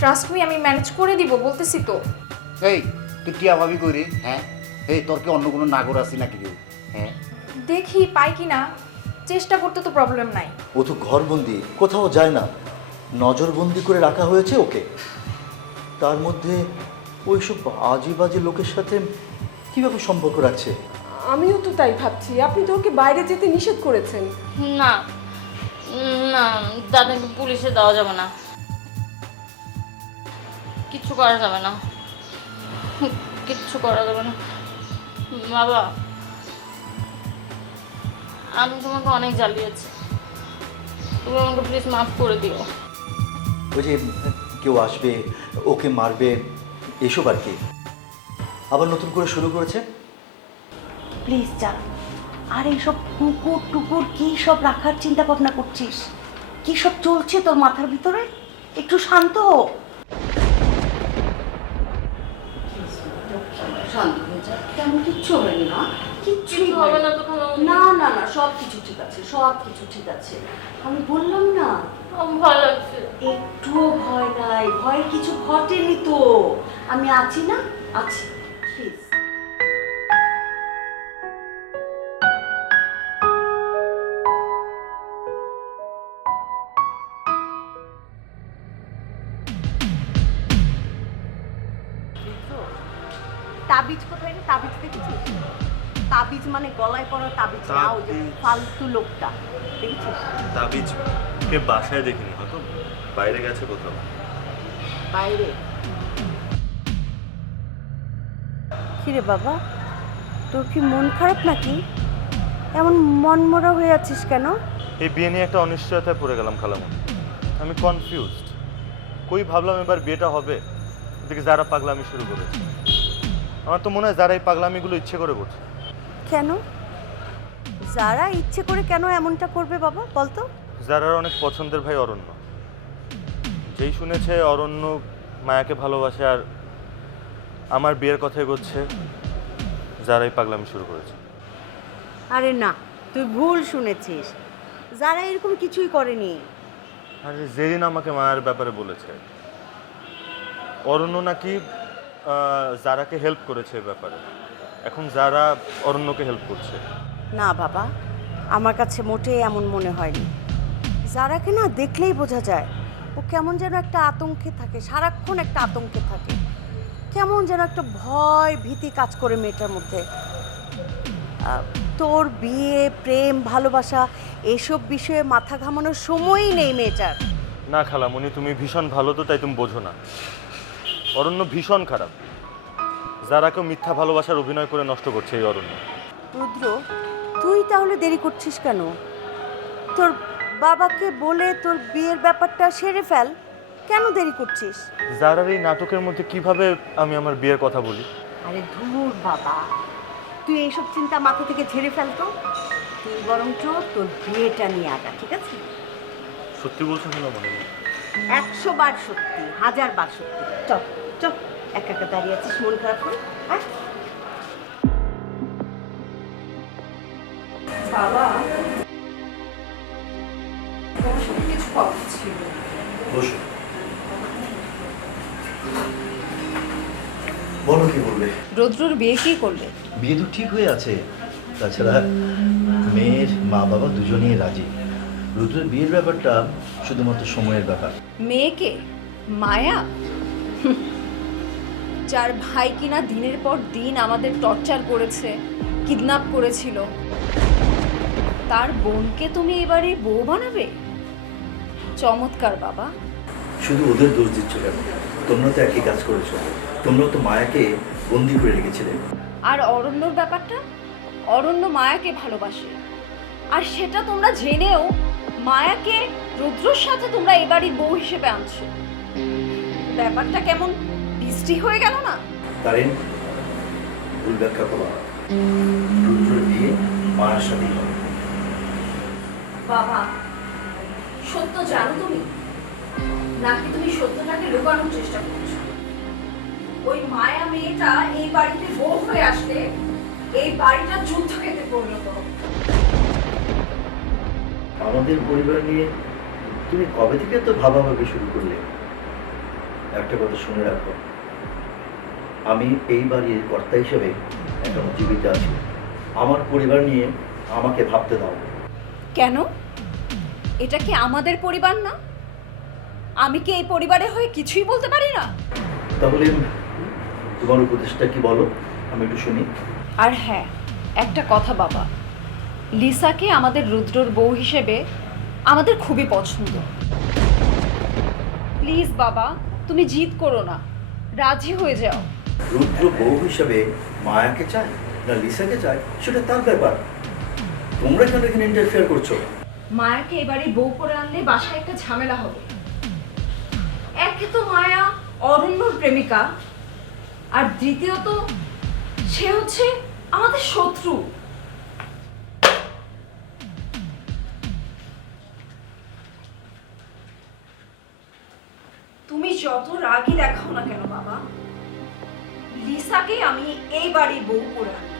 Trust me, আমি manage করে দিব, বলতেছি তো। এই তুই টিয়া ভাবি করি, হ্যাঁ? এই তোর কি অন্য কোনো নাগর আছে নাকি কেউ? হ্যাঁ, দেখি পাই কি না, চেষ্টা করতে তো প্রবলেম নাই। ও তো ঘরবন্দি, কোথাও যায় না, নজরবন্দি করে রাখা হয়েছে ওকে। তার মধ্যে ওইসব আজে বাজে লোকের সাথে কীভাবে সম্পর্ক রাখছে? আমিও তো তাই ভাবছি, আপনি তো ওকে বাইরে যেতে নিষেধ করেছেন। না না, দাদাকে পুলিশে দেওয়া যাবে না, কিচ্ছু করা যাবে না, কিচ্ছু করা যাবে না। বাবা, আমি তোমাকে অনেক জ্বালিয়েছি, তুমি আমাকে প্লিজ মাফ করে দিও। ওই যে কেউ আসবে, ওকে মারবে, এসব আর কি। আবার নতুন করে শুরু করেছে। প্লিজ যা। আর এইসব কুকুর টুকুর কি সব রাখার চিন্তা ভাবনা করছিস? কি সব চলছে তোর মাথার ভিতরে? একটু শান্ত হ। শান্ত হয়ে যা, তেমন কিচ্ছু হয়নি না, কিচ্ছুই হবে না তো খালামণি? না না না, সব কিছু ঠিক আছে, সব কিছু ঠিক আছে। আমি বললাম না, আমার ভয় লাগছে। একটুও ভয় নাই, ভয় কিছু ঘটেনি তো। আমি আছি না, আছি, প্লিজ। তাবিজ কোথায় রে? তাবিজ দেখেছিস? তাবিজ মানে গলায় পরা তাবিজ না, ওই যে ফালতু লোকটা দেখেছিস? তাবিজ কে বাসায় দেখিনি, হয়তো বাইরে গেছে কোথাও। বাইরে? কিরে বাবা, তোর কি মন খারাপ নাকি? এমন মনমরা হয়ে আছিস কেন? এই বিয়ে নিয়ে একটা অনিশ্চয়তায় পড়ে গেলাম খালামণি। আমি কনফিউজড। কই ভাবলাম এবার বিয়েটা হবে, ওদিকে যারা পাগলামি শুরু করেছে। আমার তো মনে হয় যারা এই পাগলামিগুলো ইচ্ছে করে করছে। কেন? যারা ইচ্ছে করে কেন এমনটা করবে বাবা, বলতো? যারার অনেক পছন্দের ভাই অরণ্য, যেই শুনেছে অরণ্য মায়াকে ভালোবাসে আর আমার বিয়ের কথা এগোচ্ছে, যারাই পাগলামি শুরু করেছে। আরে না, তুই ভুল শুনেছিস। যারা এরকম কিছুই করেনি। আর যেদিন আমাকে মায়ের ব্যাপারে বলেছে, অরণ্য নাকি যারাকে হেল্প করেছে এ ব্যাপারে, এখন যারা অরণ্যকে হেল্প করছে। না বাবা, আমার কাছে মোটেই এমন মনে হয়নি। যারাকে না দেখলেই বোঝা যায় ও কেমন যেন একটা আতঙ্কে থাকে, সারাক্ষণ একটা আতঙ্কে থাকে। কেমন যেন একটা ভয় ভীতি কাজ করে মেয়েটার মধ্যে। তোর বিয়ে, প্রেম, ভালোবাসা এসব বিষয়ে মাথা ঘামানোর সময়ই নেই মেয়েটার। না খালামণি, তুমি ভীষণ ভালো তো, তাই তুমি বোঝো না। অরণ্য ভীষণ খারাপ, যারাকেও মিথ্যা ভালোবাসার অভিনয় করে নষ্ট করছে এই অরণ্য। রুদ্র, তুই তাহলে দেরি করছিস কেন? তোর বাবাকে বলে তোর বিয়ের ব্যাপারটা সেরে ফেল। কেন দেরি করছিস? যারার এই নাটকের মধ্যে কিভাবে আমি আমার বিয়ের কথা বলি? আরে ধুর বাবা, তুই এইসব চিন্তা মাথা থেকে ঝেড়ে ফেলতো। তুই বরঞ্চ তোর বিয়েটা নিয়ে আগা, ঠিক আছে? সত্যি বলছো খালামণি? 100 বার সত্যি, 1000 বার সত্যি। চল চল, একা একা দাঁড়িয়ে আছিস মন খারাপ করে। আয়। বাবা, তোমার সাথে কিছু কথা ছিল। বসো, বলো কি বলবে? রৌদ্রর বিয়ে কি করলে? বিয়ে তো ঠিক হয়ে আছে, তাছাড়া মেয়ের মা বাবা দুজনেই রাজি। রুদ্রের বিয়ের ব্যাপারটা শুধুমাত্র সময়ের ব্যাপার। মেয়েকে? মায়া? যার ভাই কিনা দিনের পর দিন আমাদের টর্চার করেছে, কিডন্যাপ করেছিল, তার বোনকে তুমি এবারে বউ বানাবে? চমৎকার বাবা। শুধু ওদের দোষ দিচ্ছ কেন? তোমরা তো একই কাজ করেছো। তোমরাও তো মায়াকে বন্দি করে রেখেছিলে। আর অরণ্যর ব্যাপারটা? অরণ্য মায়াকে ভালোবাসে, আর সেটা তোমরা জেনেও মায়াকে রুদ্রর সাথে তোমরা এ বাড়ির বউ হিসেবে আনছো। ব্যাপারটা কেমন বৃষ্টি হয়ে গেল না? তারিন, ভুল ব্যাখ্যা করো না। রুদ্রের বিয়ে মায়ের সাথেই হবে। বাবা, সত্য জানো তুমি, নাকি তুমি সত্যটাকে লুকানোর চেষ্টা করছো? ওই মায়া মেয়েটা এই বাড়িতে বউ হয়ে আসলে এই বাড়িটা যুদ্ধক্ষেত্রে পরিণত হবে। আমাদের পরিবার নিয়ে তুমি কবে থেকে তো ভাবাভাবি শুরু করলে? একটা কথা শুনে রাখো, আমি এই বাড়ির কর্তা হিসেবে এখনো জীবিত আছি। আমার পরিবার নিয়ে আমাকে ভাবতে দাও। কেন? এটা কি আমাদের পরিবার না? আমি কি এই পরিবারে হয়ে কিছুই বলতে পারি না? তাহলে তোমার উপদেশটা কি বলো, আমি একটু শুনি। আর হ্যাঁ, একটা কথা বাবা, লিসাকে আমাদের রুদ্রর বউ হিসেবে আমাদের খুবই পছন্দ। প্লিজ বাবা, তুমি জিদ করো না, রাজি হয়ে যাও। রুদ্র বউ হিসেবে মায়াকে চায় না লিসাকে চায় সেটা তার ব্যাপার। তোমরা কেন এখানে ইন্টারফেয়ার করছো? মায়াকে এবারে বউ করে আনলে বাসায় একটা ঝামেলা হবে। একে তো মায়া অরণ্যর প্রেমিকা, আর দ্বিতীয়ত সে হচ্ছে আমাদের শত্রু। তুমি যত রাগই দেখাও না কেন বাবা, লিসাকে আমি এই বাড়ির বউ করে আনবো।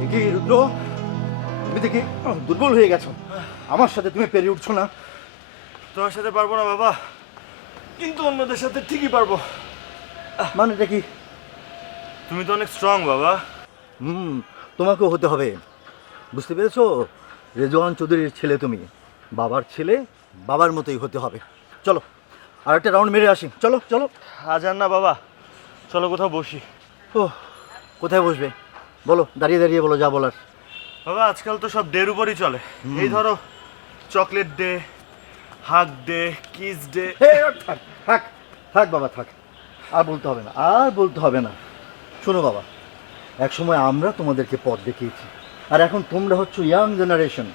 দেখি রুদ্র, তুমি দেখি দুর্বল হয়ে গেছো। আমার সাথে তুমি পেরে উঠছো না। তোমার সাথে পারবো না বাবা, কিন্তু অন্যদের সাথে ঠিকই পারবো। মানে এটা কি? তুমি তো অনেক স্ট্রং বাবা। তোমাকেও হতে হবে, বুঝতে পেরেছো? রেজওয়ান চৌধুরীর ছেলে তুমি, বাবার ছেলে, বাবার মতোই হতে হবে। চলো আর একটা রাউন্ড মেরে আসি। চলো চলো। আজ আর না বাবা, চলো কোথাও বসি। ও, কোথায় বসবে বলো? দাঁড়িয়ে দাঁড়িয়ে বলো যা বলার। বাবা আজকাল তো সব ডের উপরই চলে। এই ধরো chocolate day, hug day, kiss day. থাক থাক থাক বাবা, থাক। আর বলতে হবে না, আর বলতে হবে না। শোনো বাবা, একসময় আমরা তোমাদেরকে পথ দেখিয়েছি, আর এখন তোমরা হচ্ছে ইয়াং জেনারেশন।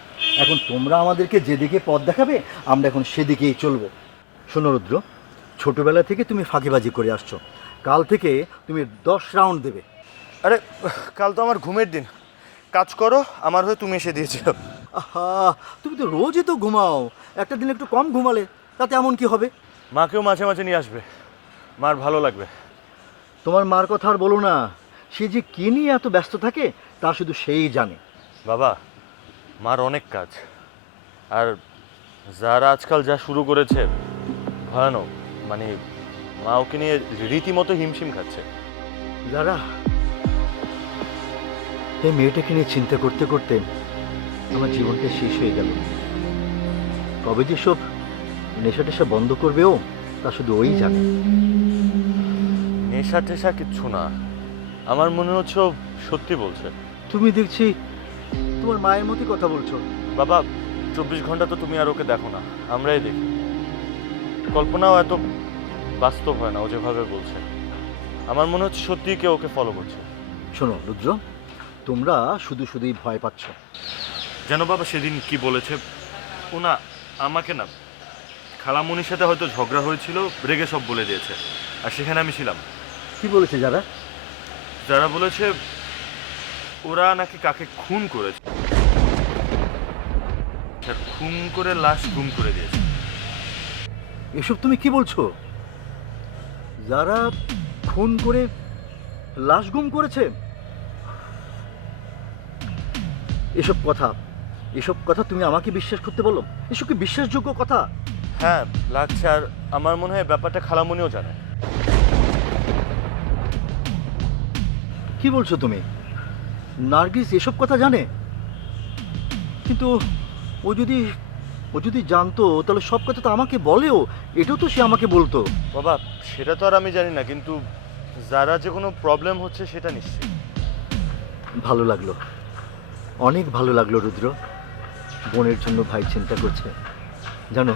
এখন তোমরা আমাদেরকে যেদিকে পথ দেখাবে আমরা এখন সেদিকেই চলবো। শোনো রুদ্র, ছোটবেলা থেকে তুমি ফাঁকিবাজি করে আসছো, কাল থেকে তুমি 10 রাউন্ড দেবে। আরে কাল তো আমার ঘুমের দিন, কাজ করো আমার হয়ে তুমি এসে দিয়েছো। আহা, তুমি তো রোজই তো ঘুমাও, একটা দিন একটু কম ঘুমালে তাতে এমন কি হবে? মাকেও মাঝে মাঝে নিয়ে আসবে, মার ভালো লাগবে। তোমার মার কথা আর বলো না, সে যে কি নিয়ে এত ব্যস্ত থাকে তা শুধু সেই জানে। বাবা মার অনেক কাজ, আর যারা আজকাল যা শুরু করেছে ভয়ানক। মানে মা ওকে নিয়ে রীতিমতো হিমশিম খাচ্ছে। যারা এই মেয়েটাকে নিয়ে চিন্তা করতে করতে আমার জীবনটা শেষ হয়ে গেল। কবে যে সব নেশা টেশা বন্ধ করবে ও, তা শুধু ওই জানে। নেশা টেশা কিচ্ছু না, আমার মনে হচ্ছে ও সত্যি বলছে। তুমি দেখছি তোমার মায়ের মতোই কথা বলছো। বাবা 24 ঘন্টা তো তুমি আর ওকে দেখো না, আমরাই দেখি। কল্পনাও এত বাস্তব হয় না ও যেভাবে বলছে। আমার মনে হচ্ছে সত্যিই কেউ ওকে ফলো করছে। শোনো রুদ্র, তোমরা শুধু শুধুই ভয় পাচ্ছ। যেন বাবা সেদিন কি বলেছে ও, না আমাকে না, খালামণির সাথে হয়তো ঝগড়া হয়েছিল, রেগে সব বলে দিয়েছে, আর সেখানে আমি ছিলাম। কি বলেছে যারা? যারা বলেছে ওরা নাকি কাকে খুন করেছে, আর খুন করে লাশ গুম করে দিয়েছে। এসব তুমি কি বলছো? যারা খুন করে লাশ গুম করেছে? এসব কথা তুমি আমাকে বিশ্বাস করতে বলো? এসব কি বিশ্বাসযোগ্য কথা? হ্যাঁ লাগছে, আর আমার মনে হয় ব্যাপারটা খালামণিও জানে। কি বলছো তুমি? নার্গিস এসব কথা জানে? কিন্তু ও যদি জানতো তাহলে সব কথা তো আমাকে বলেও, এটাও তো সে আমাকে বলতো। বাবা সেটা তো আর আমি জানি না, কিন্তু যারা যে কোনো প্রবলেম হচ্ছে সেটা নিশ্চিত। ভালো লাগলো, অনেক ভালো লাগলো রুদ্র, বোনের জন্য ভাই চিন্তা করছে। জানো,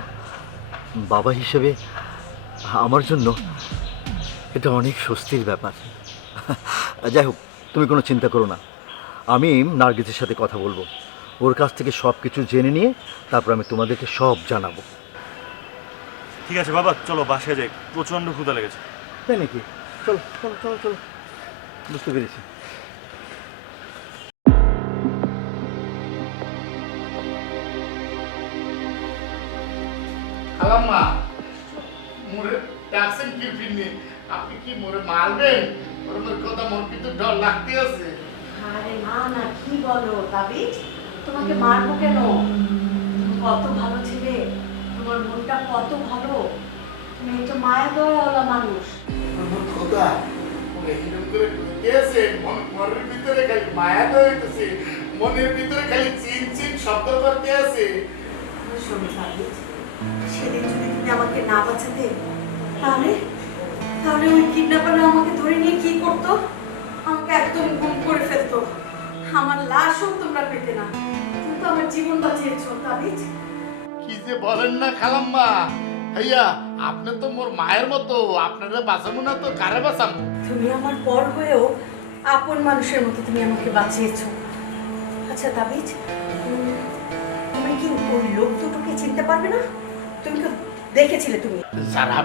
বাবা হিসেবে আমার জন্য এটা অনেক স্বস্তির ব্যাপার। যাই হোক, তুমি কোনো চিন্তা করো না, আমি নার্গিসের সাথে কথা বলবো, ওর কাছ থেকে সব কিছু জেনে নিয়ে তারপর আমি তোমাদেরকে সব জানাবো। ঠিক আছে বাবা, চলো বাসায় যাই, প্রচণ্ড ক্ষুধা লেগেছে। তাই নাকি? চলো চলো চলো চলো, বুঝতে পেরেছি। মোরে মারবেন ওর মোর কথা মোর কিন্তু ডর লাগতে আছে। আরে না না, কি বলো তাবিজ, তোমাকে মারবো কেন? তুমি কত ভালো ছিলে, তোমার মনটা কত ভালো, তুমি একটা মায়া দয়াওয়ালা মানুষ। মোর কথা মোরে হিরম করে কইতে আছে মনের ভিতরে খালি মায়া হইতেছে, মনের ভিতরে খালি চিন চিন শব্দ করতে আছে। শোনো তাবিজ, সেদিন যদি তুমি আমাকে না বাঁচাতে, তাহলে তাহলে ওই কিডন্যাপাররা আমাকে ধরে নিয়ে কি করতো? আমাকে একদম গুম করে ফেলতো, আমার লাশও তোমরা পেতে না, কিন্তু আমার জীবন বাঁচিয়েছো তাবিজ। কি যে বলেন না খালাম্মা, ভাইয়া আপনি তো মোর মায়ের মতো, আপনারা বাঁচাবো না তো কারে বাঁচাবো? তুমি আমার পর হয়েও আপন মানুষের মতো তুমি আমাকে বাঁচিয়েছো। আচ্ছা তাবিজ, তুমি কি ওই লোক দুটোকে চিনতে পারবে না? তুমি তো দেখেছিলে তুমি। যারা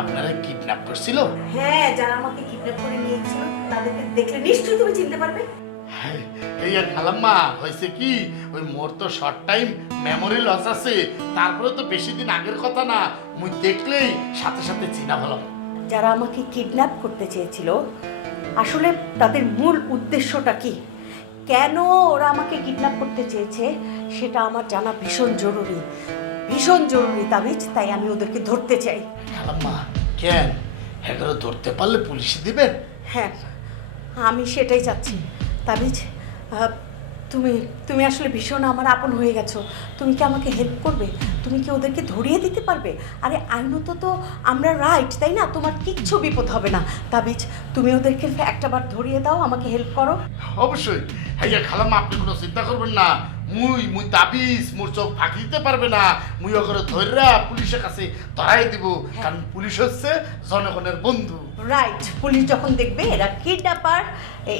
আপনারা কিডন্যাপ করছিল? হ্যাঁ, যারা আমাকে কিডন্যাপ করে নিয়ে গেছিল তাদেরকে দেখলে নিশ্চয়ই তুমি চিনতে পারবে। এই আর খালাম্মা হয়েছে কি, ওই মোর তো শর্ট টাইম মেমোরি লস আছে, তারপরে তো বেশি দিন আগের কথা না, মুই দেখলেই সাথে সাথে চিনা ভালাম। যারা আমাকে কিডন্যাপ করতে চেয়েছিল, আসলে তাদের মূল উদ্দেশ্যটা কি, কেন ওরা আমাকে কিডন্যাপ করতে চেয়েছে, সেটা আমার জানা ভীষণ জরুরি, ভীষণ জরুরি তাবিজ। তাই আমি ওদেরকে ধরতে চাই। খালাম্মা কেন এগুলো ধরতে পারলে পুলিশে দিবেন? হ্যাঁ, আমি সেটাই চাচ্ছি তাবিজ। তুমি তুমি আসলে ভীষণ আমার আপন হয়ে গেছো, তুমি কি আমাকে হেল্প করবে? তুমি কি ওদেরকে ধরিয়ে দিতে পারবে? আরে আইনত তো আমরা রাইট, তাই না? তোমার কিচ্ছু বিপদ হবে না তাবিজ, তুমি ওদেরকে একটাবার ধরিয়ে দাও, আমাকে হেল্প করো। অবশ্যই হ্যাঁ খালাম্মা, আপনি কোনো চিন্তা করবেন না, মুই তাবিজ মোর চোখ ফাঁকি দিতে পারবে না, মুই ওখানে ধৈর্যা পুলিশের কাছে ধরাই দিব, কারণ পুলিশ হচ্ছে জনগণের বন্ধু। রাইট, পুলিশ যখন দেখবে এরা কিডন্যাপার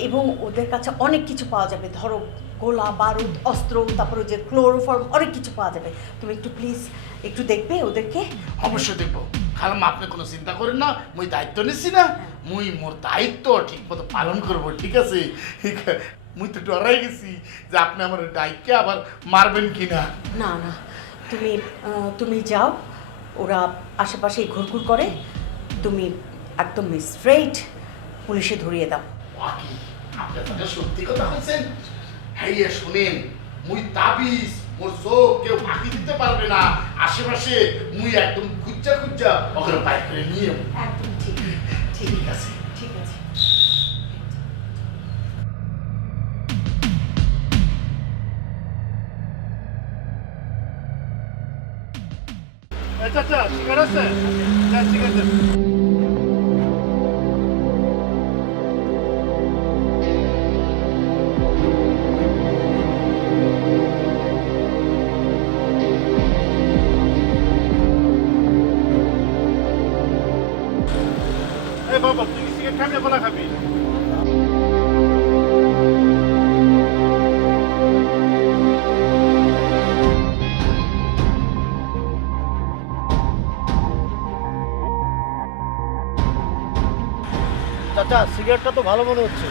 এবং ওদের কাছে অনেক কিছু পাওয়া যাবে, ধরো গোলা বারুদ অস্ত্র, তারপরে যে ক্লোরোফর্ম, অনেক কিছু পাওয়া যাবে। তুমি একটু প্লিজ একটু দেখবে ওদেরকে। অবশ্যই দেখবো খালাম্মা, আপনি কোনো চিন্তা করেন না, মুই দায়িত্ব নিচ্ছি না, মুই মোর দায়িত্ব ঠিক মতো পালন করবো, ঠিক আছে? মুই তো ডরাই গেছি যে আপনি আমার ডাইককে আবার মারবেন কিনা। না না, তুমি তুমি যাও, ওরা আশেপাশে ঘুরঘুর করে, তুমি একদম স্ট্রেইট পুলিশে ধরিয়ে দাও। বাকি আপনি তাহলে সত্যি কথা বলছেন? হ্যাঁ শুনেন, মুই তাবিজ মোর চোখ কেউ ফাঁকি দিতে পারবে না, আশেপাশে মুই একদম খুঁজা খুঁজা ওখানে বাইক করে নিয়ে একদম ঠিক, ঠিক আছে। ঠিক আছে। আচ্ছা আচ্ছা ঠিক আছে, ঠিক আছে। এই বাবা, তুই কি সিগারেট খাবি না কলা খাবি? চাচা সিগারেটটা তো ভালো মনে হচ্ছে,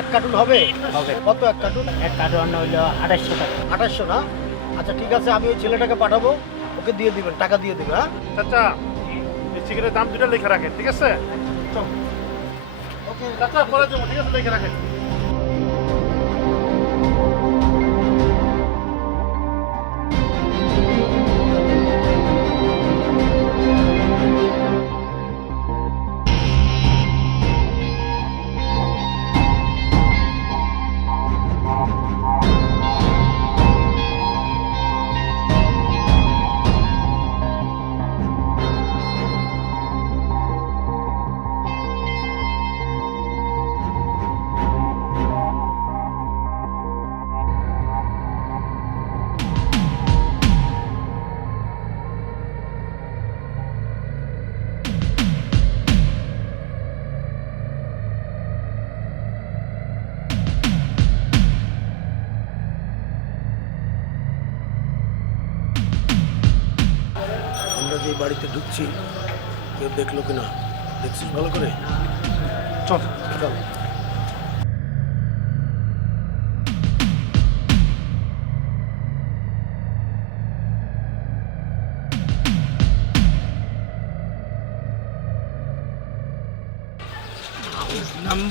এক কার্টুন হবে? হবে। কত এক কার্টুন? এক কার্টন হইলো 2800 টাকা। 2800 না? আচ্ছা ঠিক আছে, আমি ওই ছেলেটাকে পাঠাবো, ওকে দিয়ে দিবেন, টাকা দিয়ে দিবে। হ্যাঁ চাচা এই সিগারেটের দাম দুটো লিখে রাখেন, ঠিক আছে? ওকে চাচা, পরে দেবো, ঠিক আছে, লিখে রাখেন। আমরা যে বাড়িতে ঢুকছি কেউ দেখলো কিনা দেখছিস ভালো করে? চল চল।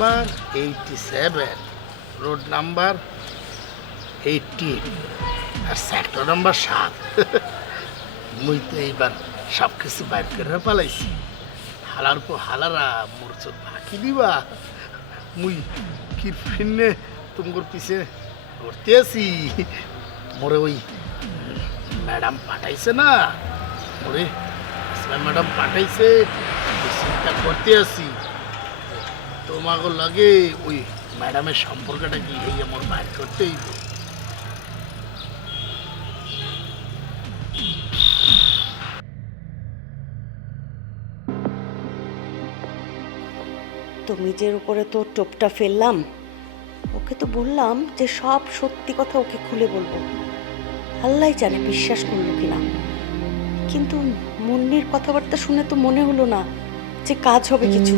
নাম্বার 87, রোড নাম্বার 18 আর সেক্টর নাম্বার 7। মুই তো এইবার সব কিছু বাইর করে পালাইছি। হালার পর হালারা মোরচত ফাঁকি দিবা, মুই কি ফিরনে তোমার পিছে ঘুরতে আছি। মোরে ওই ম্যাডাম পাঠাইছে না, মোরে ম্যাডাম পাঠাইছে, চিন্তা করতে আছি তোমাকে লাগে ওই ম্যাডামের সম্পর্কটা কি এই আমার বাইর করতেই তো। তুমি যে উপরে তোর টোপটা ফেললাম, ওকে তো বললাম যে সব সত্যি কথা ওকে খুলে বলবো। আল্লাহ জানে বিশ্বাস করলো কিনা, কিন্তু মুন্নির কথাবার্তা শুনে তো মনে হলো না যে কাজ হবে কিছু।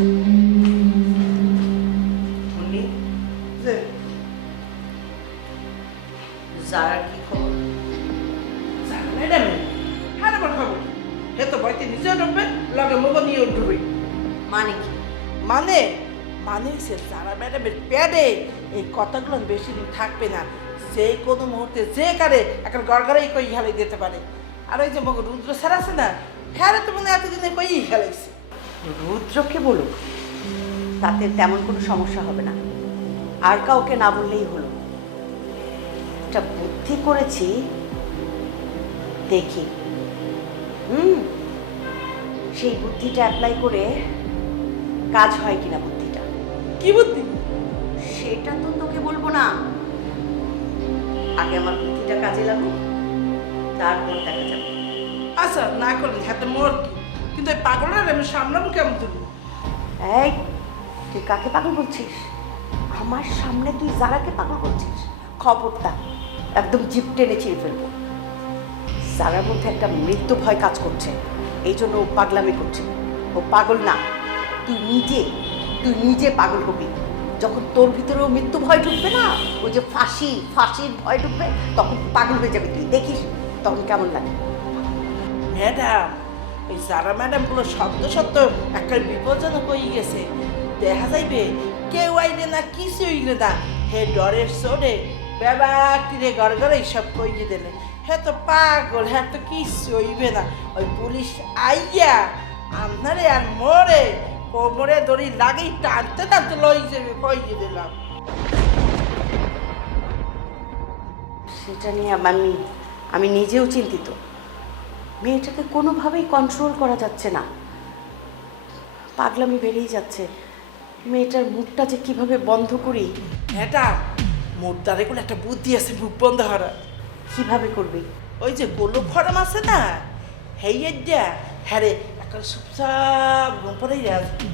যারা কি খবর? ম্যাডাম হ্যাঁ আমার খবর হে তো বইতে নিজেও ঢুকবে, লগে মোগো নিয়েও ঢুকবে। মানে কি? মানে মানে হচ্ছে যারা ম্যাডামের প্যাডে এই কথাগুলো বেশি দিন থাকবে না। যে কোনো মুহূর্তে যে কারে এখন গড়গড়াই কই হেলাই দিতে পারে। আর ওই যে মগ রুদ্র স্যার আছে না, হ্যাঁ তো মানে এতদিনে কই হেলাইছে। রুদ্রকে বলুক, তাতে তেমন কোনো সমস্যা হবে না। আর কাউকে না বললেই হলো। একটা বুদ্ধি করেছি, দেখি সেই বুদ্ধিটা অ্যাপ্লাই করে কাজ হয় কিনা। বুদ্ধিটা কি বুদ্ধি? সেটা তো তোকে বলবো না, আগে আমার বুদ্ধিটা কাজে লাগুক, তারপর দেখা যাবে। আচ্ছা না করলে হাতে মোর কি, কিন্তু ওই পাগলের আমি সামলাবো কেমন তুমি? এই তুই কাকে পাগল বলছিস? আমার সামনে তুই যারাকে পাগল বলছিস, খবরটা একদম জিপ টেনে ছিঁড়ে ফেলবো। যারার মধ্যে একটা মৃত্যু ভয় কাজ করছে, এই জন্য ও পাগলামি করছে। ও পাগল না, তুই নিজে পাগল হবি। যখন তোর ভিতরেও মৃত্যু ভয় ঢুকবে না, ওই যে ফাঁসির ভয় ঢুকবে, তখন পাগল হয়ে যাবে। তুই দেখিস তখন কেমন লাগে। ম্যাডাম ওই যারা ম্যাডামগুলো সত্য একটা বিপজ্জনক হয়ে গেছে। দেখা যাইবে কেউ আইলে না, কিছু হইলে না, হে ডরের চোরে ব্যাবাটিরে গড়গড় এইসব কইয়ে দিলে হে তো পাগল, হ্যাঁ তো কিছু হইবে না। ওই পুলিশ আইয়া আপনারে আর মোরে কোমরে দড়ি লাগেই টানতে টানতে লই যাবে কইয়ে দিলাম। সেটা নিয়ে আমি নিজেও চিন্তিত। মেয়েটাকে কোনোভাবেই কন্ট্রোল করা যাচ্ছে না, পাগলামি বেড়েই যাচ্ছে। মেয়েটার মুখটা যে কিভাবে বন্ধ করি। ম্যাডাম মোর দ্বারে কোনো একটা বুদ্ধি আছে মুখ বন্ধ হারা। কিভাবে করবি? ওই যে গোলক ফরম আছে না, হেইয়ের দিয়া হ্যাঁ রে একটা চুপচাপ ঘুম পড়েই আসবে।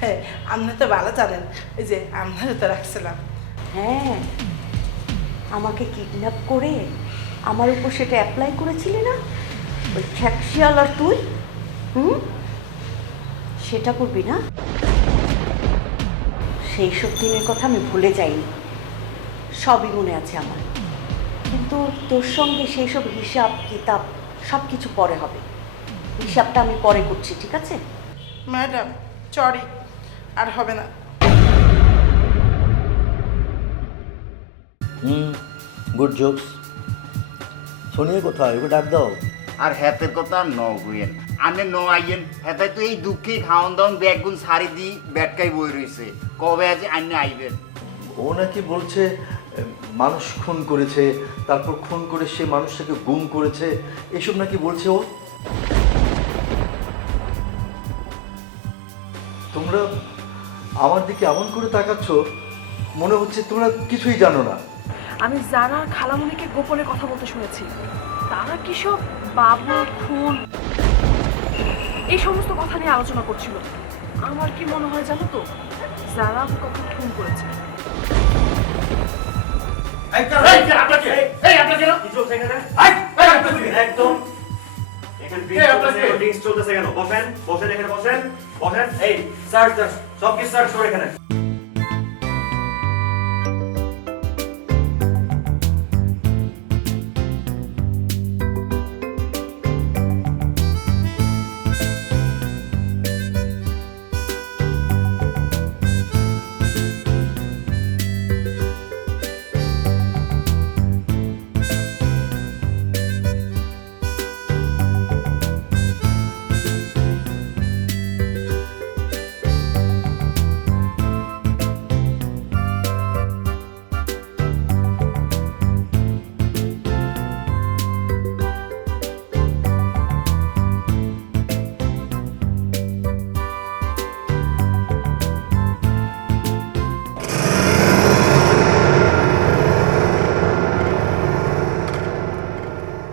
হ্যাঁ আপনি তো ভালো জানেন, ওই যে আপনারে তো রাখছিলাম। হ্যাঁ, আমাকে কিডন্যাপ করে আমার উপর সেটা অ্যাপ্লাই করেছিলি না, ওই খ্যাকশিয়াল আর তুই সেটা করবি না? সেই সব দিনের কথা আমি ভুলে যাইনি, সবই মনে আছে আমার। কিন্তু তোর সঙ্গে সেই সব হিসাব কিতাব সব কিছু পরে হবে। হিসাবটা আমি পরে করছি, ঠিক আছে? ম্যাডাম সরি, আর হবে না। Good jokes. সোনিয়া কোথায়? ওকে ডাক দাও। আর হেতের কথা ন হইয়েন, আনে ন আইয়েন, হেতে তো এই দুঃখে খাওয়ান দাওয়ান ব্যাগুন সারি দি ব্যাটকাই বই রইছে, কবে আজ আন্নে আইবেন? ও নাকি বলছে মানুষ খুন করেছে, তারপর খুন করে সে মানুষটাকে গুম করেছে, এসব নাকি বলছে ও। তোমরা আমার দিকে এমন করে তাকাচ্ছ, মনে হচ্ছে তোমরা কিছুই জানো না। আমি যারা খালামণিকে গোপনে কথা বলতে শুনেছি, তারা কি সব বাবু খুন এই সমস্ত কথা নিয়ে আলোচনা করছিল। আমার কি মনে হয় জানো তো, যারা কখন খুন করেছে। একদম এখানে বসেন, এই সার্চ সব কিছু সার্চ করে এখানে।